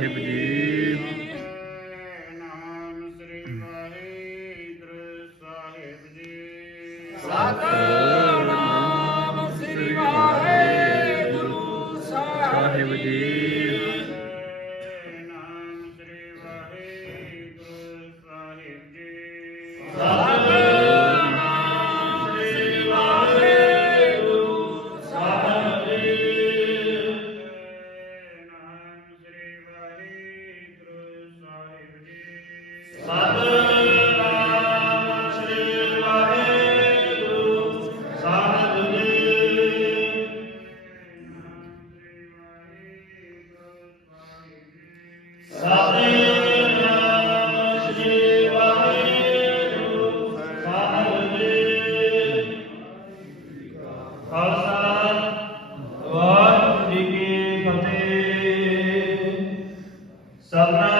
对不起 Karna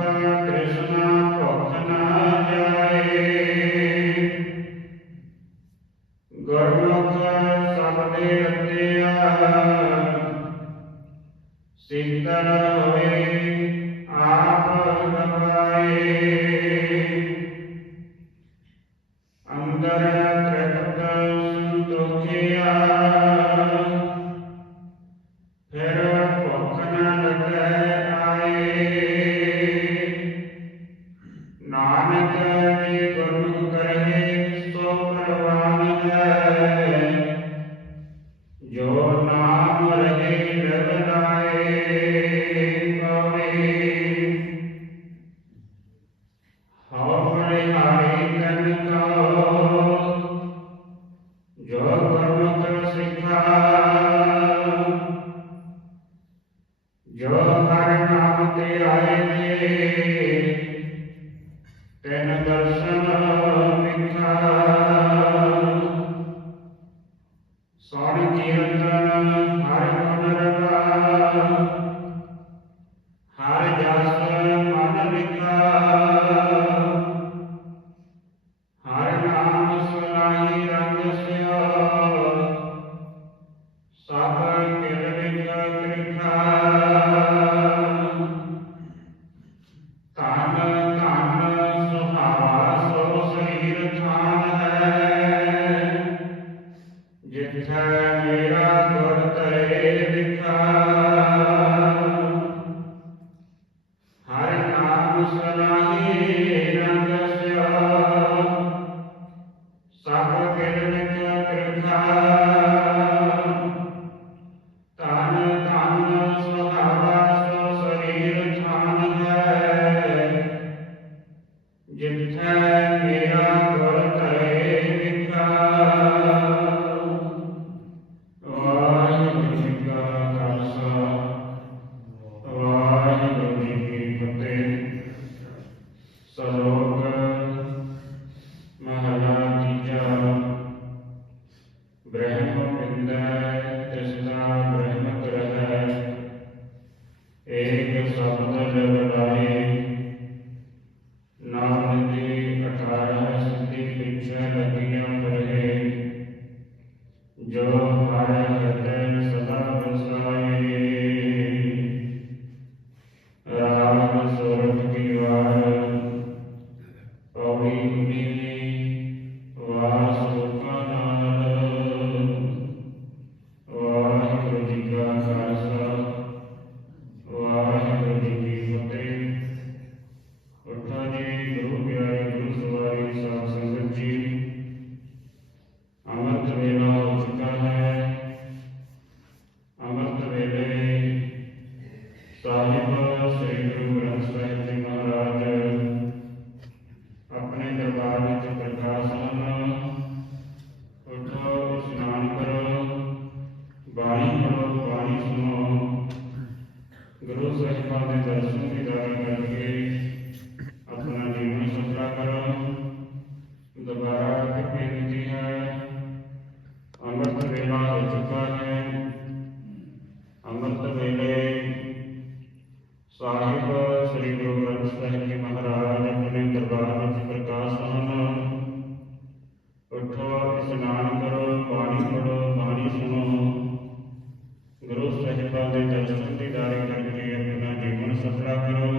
Krishna Krishna Amen. Sahiba ਦੇ ਦਰਸ਼ਨ ਦੀ ਦਾਰੀ ਲੱਗਦੀ ਹੈ ਆਪਣਾ ਜੀਵਨ ਸਫਲਾ ਕਰੋ।